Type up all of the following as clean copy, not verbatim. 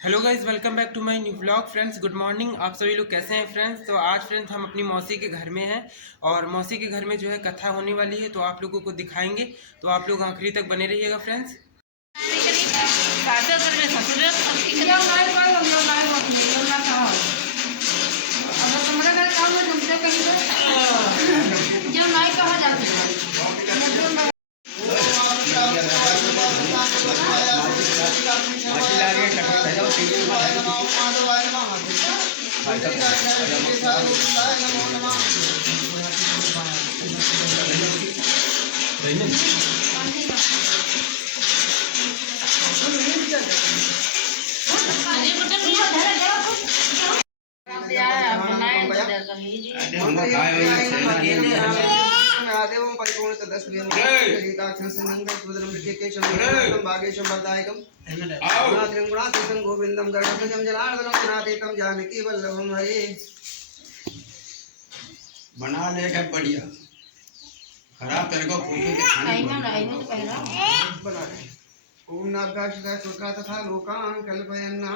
Hello guys, welcome back to my new blog. Friends, good morning. आप सभी लोग कैसे हैं फ्रेंड्स? तो आज फ्रेंड्स हम अपनी मौसी के घर में हैं और मौसी के घर में जो है कथा होने वाली है, तो आप लोगों को दिखाएंगे। तो आप लोग आखिरी तक बने रहिएगा फ्रेंड्स। गोविंदम गणपतिम जनार्दनम जनातीतम जानकी वल्लभम हरे। बना लेगा बढ़िया, खराब तेरे को फोटो दिखाने ओम नाभ्याक्षता शुक्रा तथा लोकां कल्पयन्ना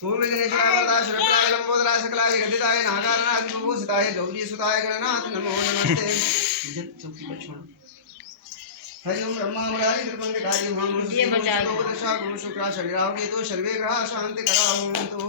पूर्ण गणेशाय वरदाय श्रद्धाय लंबोदराय सकलाय गदिताय नागारनाथ विभूषिताय गौरी सुताय गणनाथ नमो नमस्ते। हरि ओम ब्रह्मा मुरारी त्रिपुंडकारी हम ये बचा दशा गुरु शुक्रा शरीराव के तो सर्वे ग्रह शांति कराओ। तो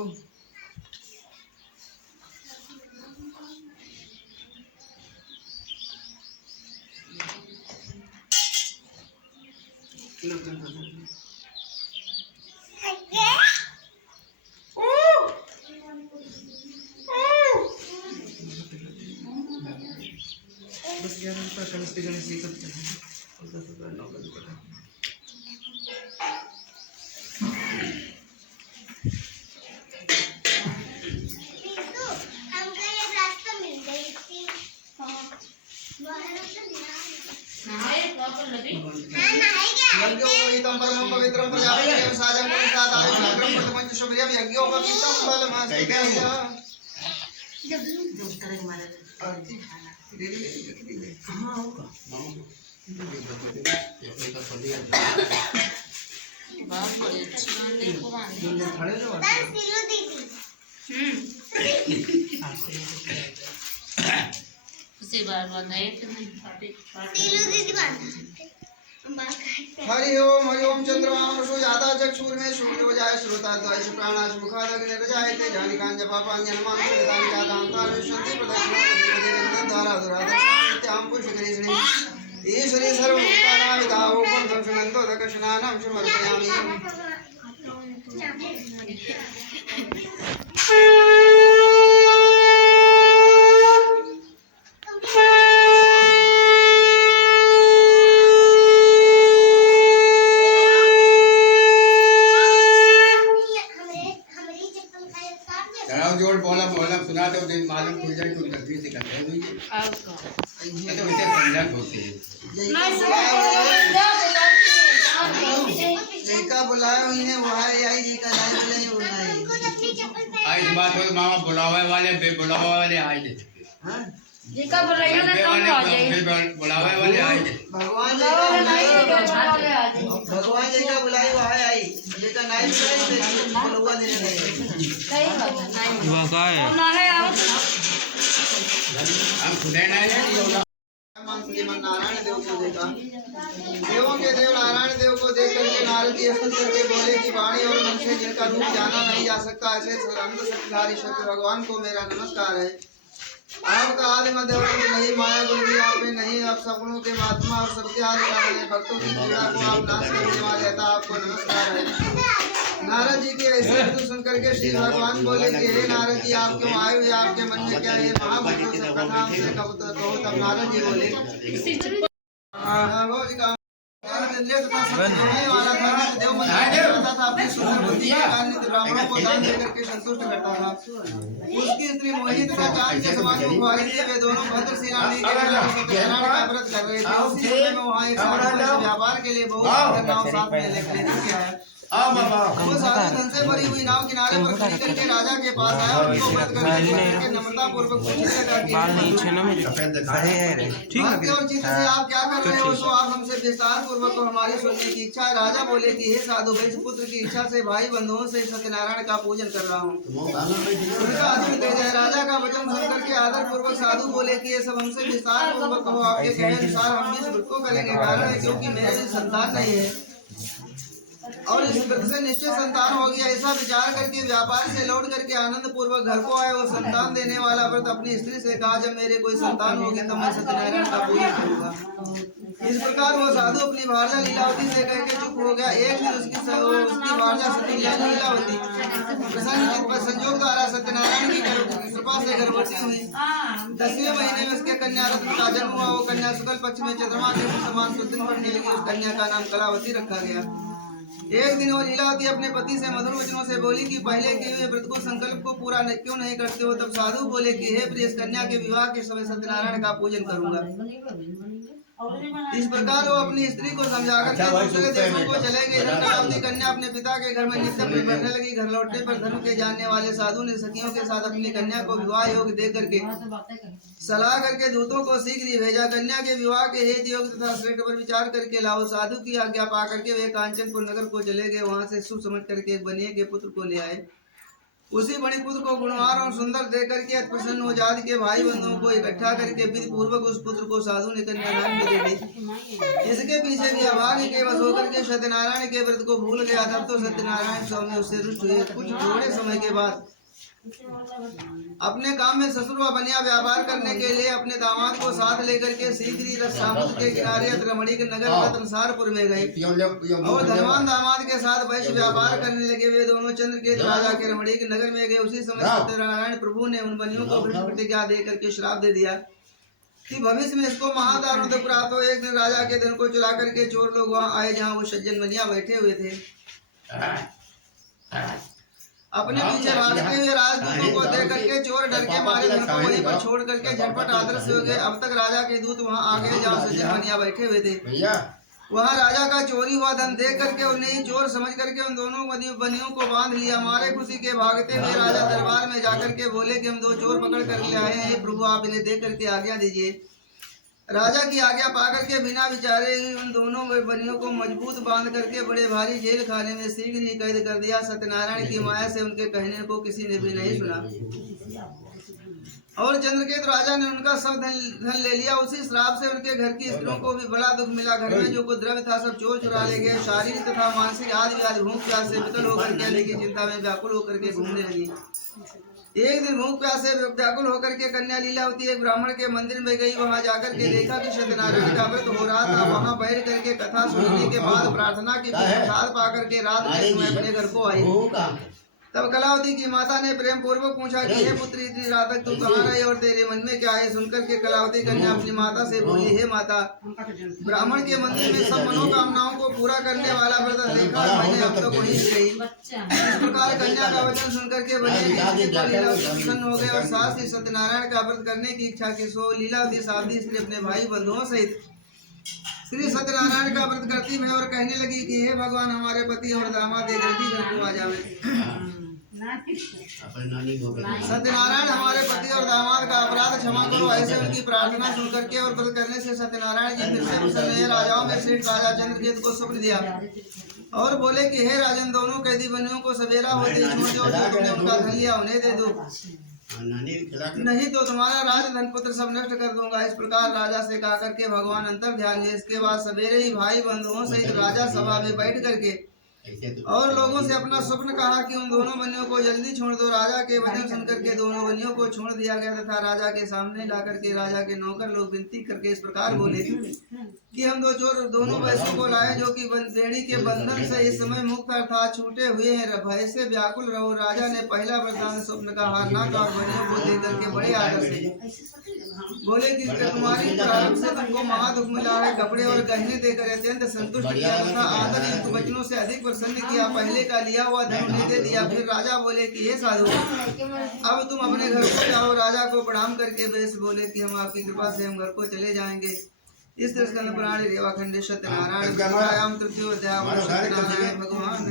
बस 11 रुपये कलस्ते गणेश जी करते हैं और 10 रुपये 9 रुपये। यज्ञोपवीतं परमं पवित्रं प्रजापतिं साजं पुरुषात् आयुष्यं प्रथमं शुभ्रियं यज्ञोपवीतं फलमास्ते। हाँ होगा हरि ओम चंद्रमांशु जाता चक्षुर्मे सूर्यो जाय श्रोता द्वय प्राणाश मुखादग्निर्जायते जानिकां जपापाञ्जनमांसुतानि जातान्तानि विशन्ति प्रदक्षिणां द्वारा दुरादर्शां पुरुषकरीषिणी ईश्वरी सर्वभूतानां संशुनन्तो दक्षिणानां समर्पयामि। जोड़ बोला बोला सुना तो दिन मालूम खुल जाए कुछ गलती से करते हैं ये तो इसे संजन होते हैं जेका बुलाए हुई है वो है आई जी का लाइन नहीं हो रहा है। आज बात हो मामा बुलावे वाले बे बुलावे वाले आए थे। हां जेका बुलाएगा ना कम आ जाए। बुलावे वाले आए थे। भगवान जी का बुलाए वो है आई जेका नहीं बुलाए बुलवा देने गए। सही बात है। वो का है ना है आओ हम खुदे नहीं है श्रीमन नारायण देव को देखा। देवों के देव नारायण देव को देख करके नारद जी स्तुति करके बोले कि वाणी और मन से जिनका रूप जाना नहीं जा सकता ऐसे अनंत शक्तिशाली शक्ति भगवान को मेरा नमस्कार है। आपका आदि मध्य नहीं, माया गुण भी आप में नहीं, आप सपनों के महात्मा और सबके आदि कारण है। भक्तों की पीड़ा को आप नाश करने वाले था, आपको नमस्कार है। नारद जी के ऐसे हेतु सुन करके श्री भगवान बोले कि हे नारद जी, आप क्यों आए हुए, आपके मन में क्या है? महाभक्तों से कथा हमसे कहो। तब नारद जी बोले ब्राह्मणों को दान देकर के संतुष्ट करता था। उसकी स्त्री मोहित का चांद के समान वे दोनों भद्रसेना का व्रत कर रहे थे। उसी समय में वहाँ एक व्यापार के लिए बहुत नाव साथ में लेकर गया है। वो साधु धन से भरी हुई नाव किनारे पर खड़ी करके राजा के पास आया और उनको व्रत करके नम्रता पूर्वक पूछने लगा कि भक्ति और चित्त से आप क्या कर रहे हो, तो आप हमसे विस्तार पूर्वक हमारी सुनने की इच्छा है। राजा बोले कि हे साधु, वैश्य पुत्र की इच्छा से भाई बंधुओं से सत्यनारायण का पूजन कर रहा हूँ। राजा का वचन सुनकर के आदर पूर्वक साधु बोले कि ये सब हमसे विस्तार पूर्वक कहो, आपके कहे अनुसार हम भी इस व्रत को करेंगे। कारण है क्योंकि मेरे भी संतान नहीं है और इस व्रत से निश्चय संतान हो गया। ऐसा विचार करके व्यापार से लौट करके आनंद पूर्वक घर को आए। वो संतान देने वाला व्रत अपनी स्त्री से कहा, जब मेरे कोई संतान होगी तो मैं सत्यनारायण का पूजन करूंगा। इस प्रकार वो साधु अपनी भारजा लीलावती से कह के चुप हो गया। एक दिन उसकी भारजा सती लीलावती प्रसन्न चित्त पर संजोग द्वारा सत्यनारायण की कृपा से गर्भवती हुई। 10वें महीने में उसके कन्या रत्न का जन्म हुआ। वो कन्या शुक्ल पक्ष में चंद्रमा के समान सुदृढ़ पड़ने लगी। उस कन्या का नाम कलावती रखा गया। एक दिन वो लीलावती अपने पति से मधुर वचनों से बोली कि पहले किए हुए व्रत को संकल्प को पूरा क्यों नहीं करते हो। तब साधु बोले कि हे प्रिय, इस कन्या के विवाह के समय सत्यनारायण का पूजन करूंगा। इस प्रकार वो अपनी स्त्री को समझाकर के दूसरे देशों को चले गए। कलावती कन्या अपने पिता के घर में नित्य बढ़ने लगी। घर लौटने पर धर्म के जानने वाले साधु ने सखियों के साथ अपनी कन्या को विवाह योग दे करके सलाह करके दूतों को शीघ्र ही भेजा। कन्या के विवाह के हेतु योग तथा श्रेष्ठ पर विचार करके लाओ। साधु की आज्ञा पा करके वे कांचनपुर नगर को चले गए। वहां से शुभ समझ करके एक बनिए के पुत्र को ले आए। उसी बणिपुत्र को गुणवान और सुंदर देख करके प्रसन्न हो जाति के भाई बंधुओं को इकट्ठा करके विधि पूर्वक उस पुत्र को साधु ने कन्यादान में दे दी। इसके पीछे भी अभागी के वश होकर के सत्यनारायण के व्रत को भूल गया। तब तो सत्यनारायण स्वामी उससे रुष्ट हुए। कुछ थोड़े समय के बाद अपने काम में ससुर व बनिया व्यापार करने के लिए अपने दामाद को साथ लेकर के शीघ्र ही समुद्र के किनारे रमणीक नगर रतनसारपुर में गए और धनवान दामाद के साथ वैश्य व्यापार करने लगे। वे दोनों चंद्रकेत राजा के रमणीक नगर में गए। उसी समय सत्यनारायण प्रभु ने उन बनियों को प्रतिज्ञा दे करके श्राप दे दिया कि भविष्य में इसको महादारुण प्राप्त हो। एक दिन राजा के धन को चुरा करके चोर लोग वहां आए जहाँ वो सज्जन बनिया बैठे हुए थे। अपने पीछे भागते हुए राजदूतों को देख करके चोर डर के मारे धन को वहीं पर छोड़ करके झटपट आदर्श हो गए। अब तक राजा के दूत वहां आ गए जहाँ सज्जन बनिया बैठे हुए थे। वहां राजा का चोरी हुआ धन देख करके उन्हें ही चोर समझ करके उन दोनों बनियों को बांध लिया। मारे खुशी के भागते हुए राजा दरबार में जाकर के बोले कि हम 2 चोर पकड़ कर ले आए हैं। प्रभु आप इन्हें देख करके आज्ञा दीजिए। राजा की आज्ञा पाकर के बिना विचारे उन दोनों बनियों को मजबूत बांध करके बड़े भारी जेल खाने में शीघ्र ही कैद कर दिया। सत्यनारायण की माया से उनके कहने को किसी ने भी नहीं सुना और चंद्रकेत राजा ने उनका सब धन ले लिया। उसी श्राप से उनके घर की स्त्रियों को भी बड़ा दुख मिला। घर में जो कुछ द्रव्य था सब चोर चुरा ले गए। शारीरिक तथा मानसिक आदि भूख प्यास से विकल होकर के की चिंता में व्याकुल होकर के घूमने लगी। एक दिन भूख प्यास से व्याकुल होकर के कन्या लीलावती एक ब्राह्मण के मंदिर में गई। वहां जाकर के देखा कि सत्यनारायण का व्रत हो रहा था। वहां बैठ करके कथा सुनने के बाद प्रार्थना की प्रसाद पा करके रात के समय अपने घर को आई। तब कलावती की माता ने प्रेम पूर्वक पूछा कि हे पुत्री, इतनी रात तक तू कहाँ रही और तेरे मन में क्या है। सुनकर के कलावती कन्या अपनी माता से बोली, हे माता, ब्राह्मण के मंदिर में सब मनोकामनाओं को पूरा करने वाला व्रत देखा, मैंने अब तक वहीं गई। इस प्रकार कन्या का वचन सुनकर के प्रसन्न हो गए और साथ ही सत्यनारायण का व्रत करने की इच्छा की। सो लीलावती सावधी स्त्री अपने भाई बंधुओं सहित श्री सत्यनारायण का व्रत करती है और कहने लगी कि हे भगवान, हमारे पति और दामाद एक जल्दी घर को आ जावे। सत्यनारायण हमारे पति और दामाद का अपराध क्षमा करो। ऐसे उनकी प्रार्थना सुन करके और व्रत करने से सत्यनारायण जी फिर से प्रसन्न। राजाओं में श्रेष्ठ राजा चंद्रकेत को स्वप्न दिया और बोले कि हे राजन, दोनों कैदी बनियों को सवेरा होते छोड़ दो। जो तुमने उनका धन लिया उन्हें दे दो, नहीं तो तुम्हारा राज धन पुत्र सब नष्ट कर दूंगा। इस प्रकार राजा से कहा करके भगवान अंतर ध्यान लिए। इसके बाद सवेरे ही भाई बंधुओं सहित राजा सभा में बैठ करके और लोगों से अपना स्वप्न कहा कि उन दोनों बनियों को जल्दी छोड़ दो। राजा के वचन सुनकर के दोनों बनियों को छोड़ दिया गया तथा राजा के सामने ला करके राजा के नौकर लोग विनती करके इस प्रकार बोले कि हम 2 चोर दोनों वैश्यों को लाए जो कि बेड़ी के बंधन से इस समय मुक्त अर्थात छूटे हुए हैं। भय से व्याकुल रहो। राजा ने पहला वरदान स्वप्न का हारनाथ और बनियों को देकर के बड़े आदर से बोले कि तुम्हारी प्रारंभ से तुमको महादुख मिला है। कपड़े और गहने देकर अत्यंत संतुष्ट किया तथा आदर युक्त वचनों से अधिक प्रसन्न किया। पहले का लिया हुआ धन उन्हें दे दिया। फिर राजा बोले कि हे साधु, अब तुम अपने घर को जाओ। राजा को प्रणाम करके वेश बोले कि हम आपकी कृपा से हम घर को चले जाएंगे। इस तरह स्कंद पुराण रेवाखंडे सत्यनारायण तृतीय अध्याय सत्यनारायण भगवान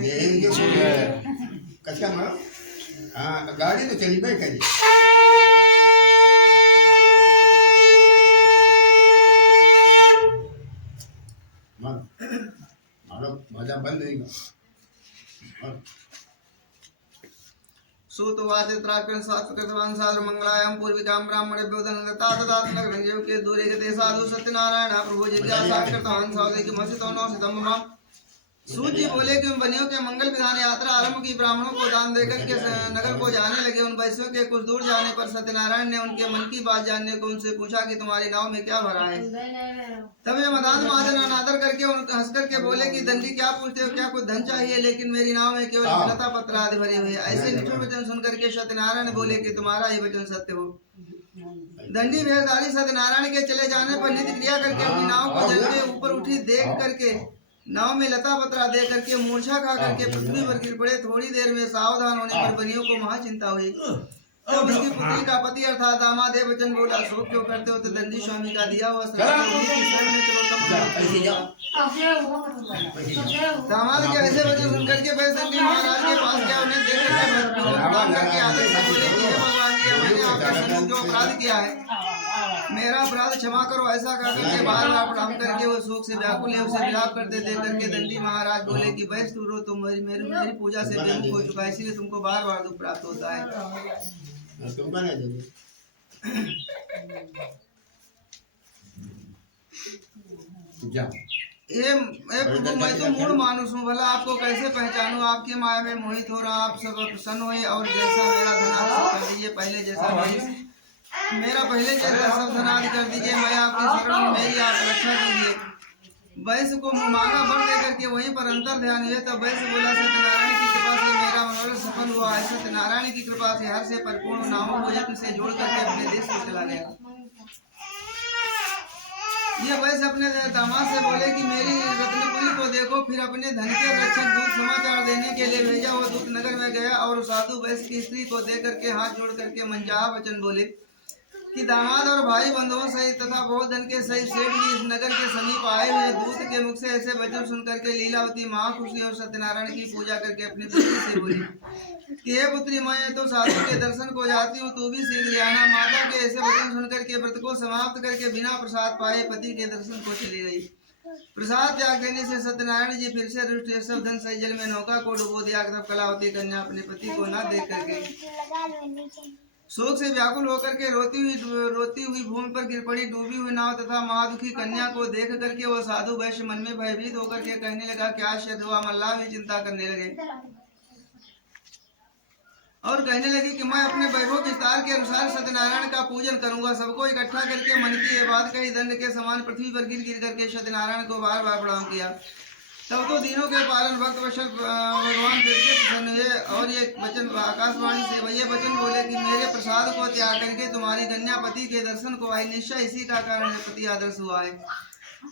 गाड़ी तो चली भाई करी मारो मजा बंद नहीं सूतवाचित्राकरण शास्त्रकृतवान साधु मंगलायाम पूर्विकाम ब्राह्मणे ब्योदन तात नगरंजय के दूरे के साधु सत्यनारायण प्रभु जिज्ञासा कृतवान साधु की मसितो नो सितम्मा सूत जी बोले कि उन बनियों के मंगल विधान यात्रा आरंभ की, ब्राह्मणों को दान देकर के नगर को जाने लगे। उन वैश्यों के कुछ दूर जाने पर सत्यनारायण ने उनके मन की बात जानने को उनसे पूछा कि तुम्हारी नाव में क्या भरा है। तब ये मदान महाजन अनादर करके हंस करके बोले कि दंडी क्या पूछते हो, क्या कुछ धन चाहिए? लेकिन मेरी नाव में केवल लता पत्र आदि भरी हुई है। ऐसे निठुर वचन सुन करके सत्यनारायण बोले कि तुम्हारा ही वचन सत्य हो। दंडी भेषधारी सत्यनारायण के चले जाने पर नित्य क्रिया करके अपनी नाव को जल के ऊपर उठी, देख करके नाव में लता पत्रा दे करके मूर्छा खा करके पृथ्वी पर गिर पड़े। थोड़ी देर में सावधान होने पर बनियों को महाचिंता हुई। तब उसकी पुत्री का पति अर्थात दामाद वचन बोला, शोक क्यों करते हो? तो दंडी स्वामी का दिया हुआ दामाद के ऐसे वचन सुन करके वैष्णव महाराज के पास गया। उन्हें देख करके आदेश बोले कि हे भगवान जी, मैंने आपके सम्मुख जो अपराध किया है, मेरा अपराध क्षमा करो। ऐसा कहकर के बार बार प्रणाम करके वो शोक से व्याकुल है, उसे विलाप करते देख करके दंडी महाराज बोले कि वैष्णव तुम मेरी पूजा से विमुख हो चुका है, इसीलिए तुमको बार बार दुख प्राप्त होता है। प्रभु, मैं तो मूढ़ मानुष हूँ, भला आपको कैसे पहचानूं? आपकी माया में मोहित हो रहा, आप सब प्रसन्न हुए और जैसा मेरा धन आप कर दीजिए, पहले जैसा मेरा पहले जैसा सब धनादि कर दीजिए। मैं आपकी शरण में, मेरी आप रक्षा कीजिए। वैश्य को मांगा बढ़ दे करके वहीं पर अंतर ध्यान हुए। तब वैश्य बोला, सत्यनारायण की कृपा से मेरा मनोरथ सफल हुआ है। सत्यनारायण की कृपा से हर से परिपूर्ण नामों को यत्न से जोड़ करके अपने देश में चला गया। ये वैश्य अपने दामाद से बोले कि मेरी रत्नपुरी को देखो। फिर अपने धन के रक्षक दूत समाचार देने के लिए भेजा। वो दूत नगर में गया और साधु वैश्य की स्त्री को दे करके हाथ जोड़ करके मनचाहा वचन बोले कि दामाद और भाई बंधुओं सहित तथा बहुत धन के सहित सेठ जी इस नगर के समीप आए हुए। दूत के मुख से ऐसे वचन सुन करके लीलावती महा खुशी और सत्यनारायण की पूजा करके अपनी पुत्री से बोली कि हे पुत्री, मैं तो साधु के दर्शन को जाती हूँ, तू भी शीघ्र आना। माता के ऐसे वचन सुन करके व्रत को समाप्त करके बिना प्रसाद पाए पति के दर्शन को चली गई। प्रसाद त्याग देने से सत्यनारायण जी फिर से रुष्ट सब धन सही जल में नौका को डुबो दिया। तब कलावती कन्या अपने पति को न देख करके शोक से व्याकुल होकर के रोती हुई भूमि पर गिर पड़ी। डूबी हुई नाव तथा महादुखी कन्या को देख करके वो साधु वैश्य मन में भयभीत होकर के कहने लगा, क्या आश्चर्य हुआ? मल्लाह भी चिंता करने लगे और कहने लगी कि मैं अपने वैभव विस्तार के अनुसार सत्यनारायण का पूजन करूंगा। सबको इकट्ठा करके मन की ये बात कही। दंड के समान पृथ्वी पर गिर करके सत्यनारायण को बार बार प्रणाम किया। तब तो दिनों के पालन भक्त वशल भगवान फिर से प्रसन्न हुए और ये वचन आकाशवाणी से ये वचन बोले कि मेरे प्रसाद को त्याग करके तुम्हारी कन्या पति के दर्शन को आई। निश्चय इसी का कारण पति आदर्श हुआ है।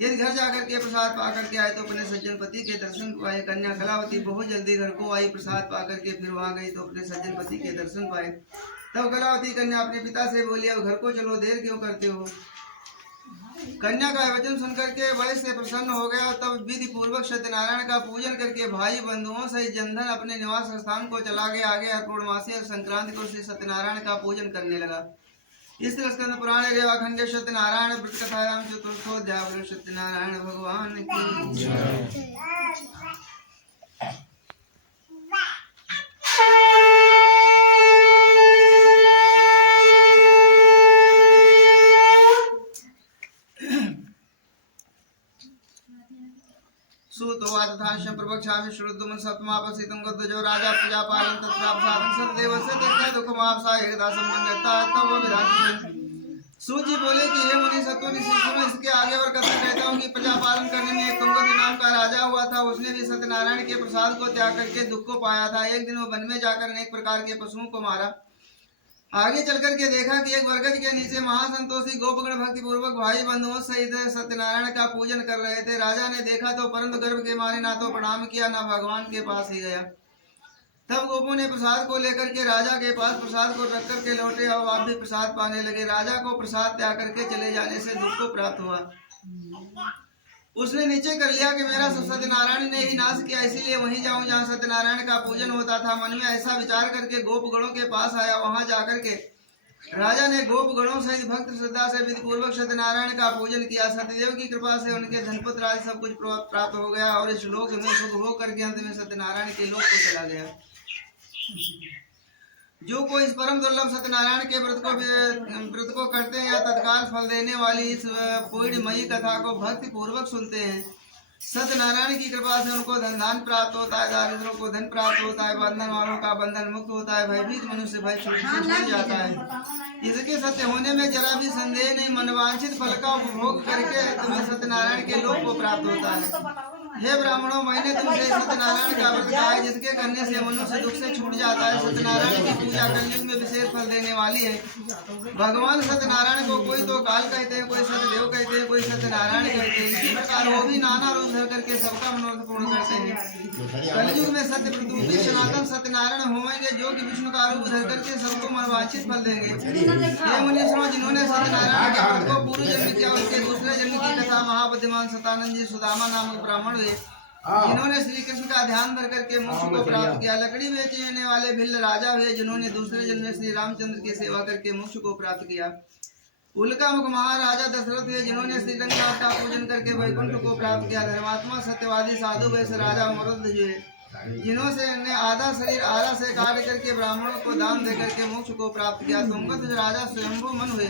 यदि घर जाकर के प्रसाद पा करके आए तो अपने सज्जन पति के दर्शन को आए। कन्या कलावती बहुत जल्दी घर को आई। प्रसाद पा करके फिर वहां गई तो अपने सज्जन पति के दर्शन पाए। तब कलावती कन्या अपने पिता से बोली, अब घर को चलो, देर क्यों करते हो? कन्या का वचन सुनकर के वैश्य से प्रसन्न हो गया। तब विधि पूर्वक सत्यनारायण का पूजन करके भाई बंधुओं सहित जनधन अपने निवास स्थान को चला गया। आगे पूर्णमासी और संक्रांति को श्री सत्यनारायण का पूजन करने लगा। इस तरह स्कंद पुराण रेवाखंडे सत्यनारायण व्रत कथायाम चतुर्थोध्याय। सत्यनारायण भगवान की सूतवादधाश्य प्रवक्ष्यामि श्रुद्धम सप्तमापसितं गद्दजो राजा प्रजापालं तत्रापसादं सतदेवस्य तस्य दुःखमापसा एकदा संबंधता तव विधान। सूत जी बोले कि हे मुनि सत्व सुनो, इसके आगे और कथा कहता हूँ कि प्रजापालन करने में एक तुंगद नाम का राजा हुआ था। उसने भी सत्यनारायण के प्रसाद को त्याग करके दुख को पाया था। एक दिन वो वन में जाकर अनेक प्रकार के पशुओं को मारा। आगे चल करके देखा कि एक बरगद के नीचे महासंतोषी गोपगण भक्ति पूर्वक भाई बंधुओं सहित सत्यनारायण का पूजन कर रहे थे। राजा ने देखा तो परंतु गर्भ के मारे ना तो प्रणाम किया ना भगवान के पास ही गया। तब गोपों ने प्रसाद को लेकर के राजा के पास प्रसाद को रख करके लौटे और आप भी प्रसाद पाने लगे। राजा को प्रसाद त्याग करके चले जाने से दुख को प्राप्त हुआ। उसने निश्चय कर लिया कि मेरा सब सत्यनारायण ने ही नाश किया, इसीलिए वहीं जाऊं जहां सत्यनारायण का पूजन होता था। मन में ऐसा विचार करके गोपगणों के पास आया। वहां जाकर के राजा ने गोपगणों सहित भक्त श्रद्धा से विधि पूर्वक सत्यनारायण का पूजन किया। सत्यदेव की कृपा से उनके धनपुत्र आदि सब कुछ प्राप्त हो गया और इस लोक में सुख भोग करके अंत में सत्यनारायण के लोक को चला गया। जो कोई इस परम दुर्लभ सत्यनारायण के व्रत को करते हैं या तत्काल फल देने वाली इस पुण्यमयी कथा को भक्ति पूर्वक सुनते हैं, सत्यनारायण की कृपा से उनको धन प्राप्त होता है, दारिद्रों को धन प्राप्त होता है, बंधन वालों का बंधन मुक्त होता है, भयभीत मनुष्य भय छूट जाता है। इसके सत्य होने में जरा भी संदेह नहीं। मनवांछित फल का उपभोग करके तुम्हें सत्यनारायण के लोक को प्राप्त होता है। हे ब्राह्मणों, मैंने तुमसे सत्यनारायण का व्रत कहा है, जिसके करने से मनुष्य दुख से छूट जाता है। सत्यनारायण की पूजा कलयुग में विशेष फल देने वाली है। भगवान सत्यनारायण को कोई तो काल कहते हैं, कोई सत्यदेव कहते हैं, कोई सत्यनारायण कहते हैं। इसी प्रकार वो भी नाना रूप धर करके सबका मनोरथ पूर्ण करते हैं। कलयुग में सत्य प्रतिरूपी सनातन सत्यनारायण होंगे, जो कि विष्णु का रूप धर करके सबको मनवांछित फल देंगे। ये मुनीश्वरों, जिन्होंने सत्यनारायण के व्रत को पूर्व जन्म किया, उसके दूसरे जन्म की कथा महाबुद्धिमान सतानंद जी सुदामा नामक ब्राह्मण हुए, जिन्होंने श्री कृष्ण का ध्यान धर करके मोक्ष को प्राप्त किया। लकड़ी बेचने वाले भिल्ल राजा हुए, जिन्होंने दूसरे जन्म में श्री रामचंद्र की सेवा करके मोक्ष को प्राप्त किया। उल्का मुख महाराजा दशरथ हुए, जिन्होंने श्री रंगनाथ का पूजन करके वैकुंठ को प्राप्त किया। धर्मात्मा सत्यवादी साधु वैसे राजा मरुद हुए, जिन्होंने आधा शरीर आधा से काट करके ब्राह्मणों को दान दे करके मोक्ष को प्राप्त किया। तुंगत राजा स्वयंभू मन हुए,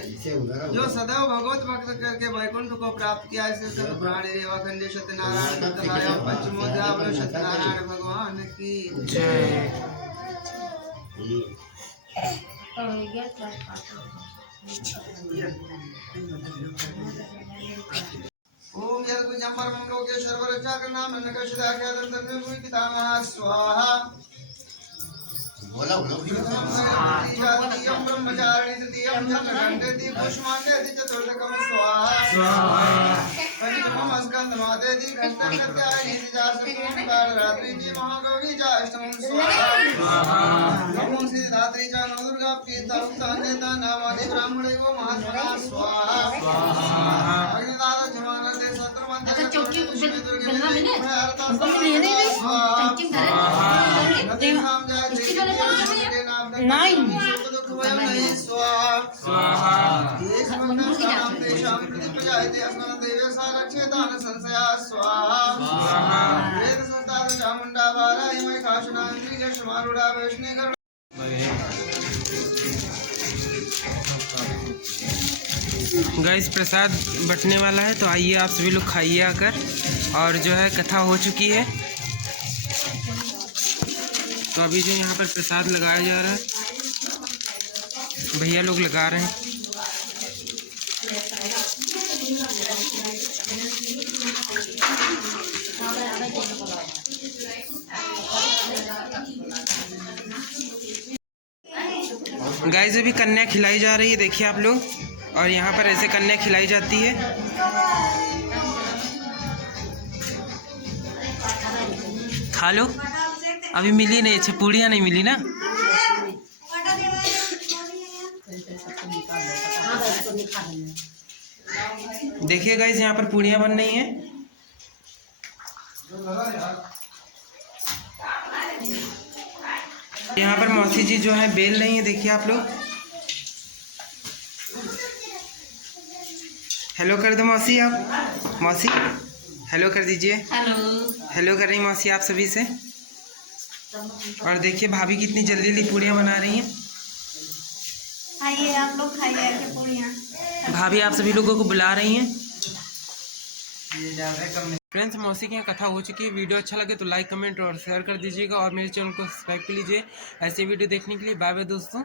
जो सदैव भगवत भक्त करके वैकुंठ को प्राप्त किया। ऐसे सब प्राणी रेवा खंडे सत्यनारायण पंचमोध्यावल सत्यनारायण भगवान की जय। ओम यद कुंजंबर मंगलोके सर्वरक्षा करना मन कशदा ख्यादं तन्मे भूमि पितामह स्वाहा। बोला जातीयं ब्रह्मचारिणी तृतीयं चंद्रघंटेति पुष्मांडेति चतुर्थकं स्वाहा। पंचमं स्कंदमातेति घंटं गत्यायनीति जासपूर्ण कालरात्रि जी महागौरी च अष्टमं स्वाहा। नमो सिद्धात्री च नव दुर्गा प्रीता उत्तान्यता नामादि ब्राह्मणे वो महात्मना स्वाहा। अग्निदाता जमानते सत्रमंत्र चौकी दुर्गे गाइस प्रसाद बंटने वाला है, तो आइए आप सभी लोग खाइए आकर। और जो है कथा हो चुकी है, तो अभी जो यहाँ पर प्रसाद लगाया जा रहा है, भैया लोग लगा रहे हैं। गाइस अभी कन्या खिलाई जा रही है, देखिए आप लोग। और यहाँ पर ऐसे कन्या खिलाई जाती है। खा लो, अभी मिली नहीं, अच्छा पूड़ियाँ नहीं मिली ना। देखिए गाइस यहाँ पर पूड़ियाँ बन रही हैं। यहाँ पर मौसी जी जो है बेल रही है, देखिए आप लोग। हेलो कर दो मौसी, आप मौसी हेलो कर दीजिए। हेलो कर रही मौसी आप सभी से। और देखिए भाभी कितनी जल्दी जल्दी पूड़ियाँ बना रही हैं। खाइए आप लोग, खाइए के पूड़ियाँ। भाभी आप सभी लोगों को बुला रही हैं। फ्रेंड्स मौसी की यहाँ कथा हो चुकी है। वीडियो अच्छा लगे तो लाइक कमेंट और शेयर कर दीजिएगा, और मेरे चैनल को सब्सक्राइब कर लीजिए ऐसे वीडियो देखने के लिए। बाय बाय दोस्तों।